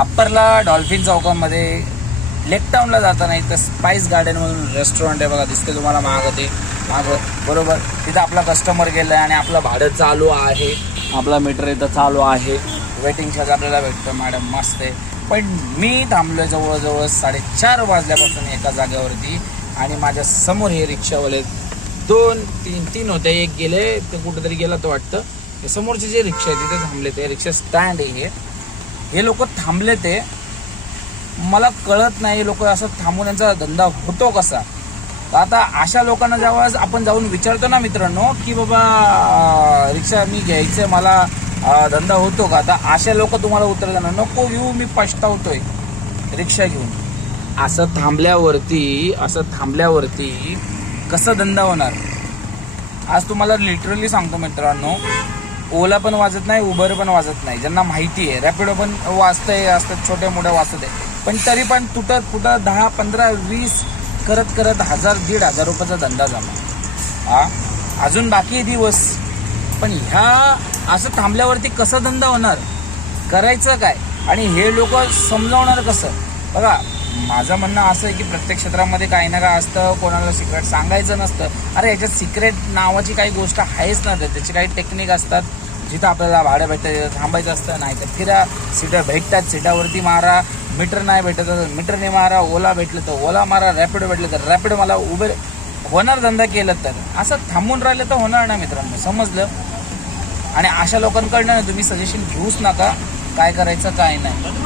अप्परला dolphin चौकामध्ये लेक टाऊनला जाताना इथं स्पाइस गार्डन म्हणून रेस्टॉरंट आहे बघा, दिसते तुम्हाला मागं बरोबर. तिथं आपला कस्टमर गेला आहे आणि आपलं भाडं चालू आहे, आपला मीटर इथं चालू आहे. वेटिंग चार्ज आपल्याला भेटतं मॅडम, मस्त आहे. पण मी थांबलो आहे जवळजवळ 4:30 वाजल्यापासून एका जागेवरती आणि माझ्या समोर हे रिक्षावाले 2-3 होते. एक गेले ते कुठेतरी गेला तो वाटतं. हे समोरचे जे रिक्षा आहे तिथे थांबले, ते रिक्षा स्टँड आहे हे लोक थांबले. ते मला कळत नाही लोक असं थांबून यांचा धंदा होतो कसा. आता अशा लोकांना जेव्हा आपण जाऊन विचारतो ना मित्रांनो की बाबा रिक्षा मी घ्यायचं मला धंदा होतो का, आता अशा लोक तुम्हाला उत्तर देणार नको घेऊ मी पछतावतोय रिक्षा घेऊन. असं थांबल्यावरती कसं धंदा होणार. आज तुम्हाला लिटरली सांगतो मित्रांनो, ओला पण वाजत नाही, उबर पण वाजत नाही. ज्यांना माहिती आहे रॅपिडो पण वाजतंय असतात, छोट्या मोठ्या वाजत आहे, पण तरी पण तुटत 10, 15, 20 करत 1,000-1,500 रुपयाचा धंदा जमा. अजून बाकी दिवस. पण ह्या असं थांबल्यावरती कसं धंदा होणार, करायचं काय आणि हे लोक समजावणार कसं. बघा माझं म्हणणं असं आहे की प्रत्येक क्षेत्रामध्ये काही ना काय असतं, कोणाला सिक्रेट सांगायचं नसतं. अरे याच्यात सिक्रेट नावाची काही गोष्ट आहेच ना, त्याची काही टेक्निक असतात. जिथं आपल्याला भाडं भेटतं तिथं थांबायचं असतं, नाही तर फिरा. सीटं भेटतात सीटावरती मारा, मीटर नाही भेटत तर मीटरने मारा, ओला भेटलं तर ओला मारा, रॅपिडो भेटलं तर रॅपिडो मला उबेर होणार. धंदा केलं तर असं थांबून राहिलं तर होणार ना मित्रांनो, समजलं. आणि अशा लोकांकडनं तुम्ही सजेशन घेऊच नका काय करायचं काय नाही.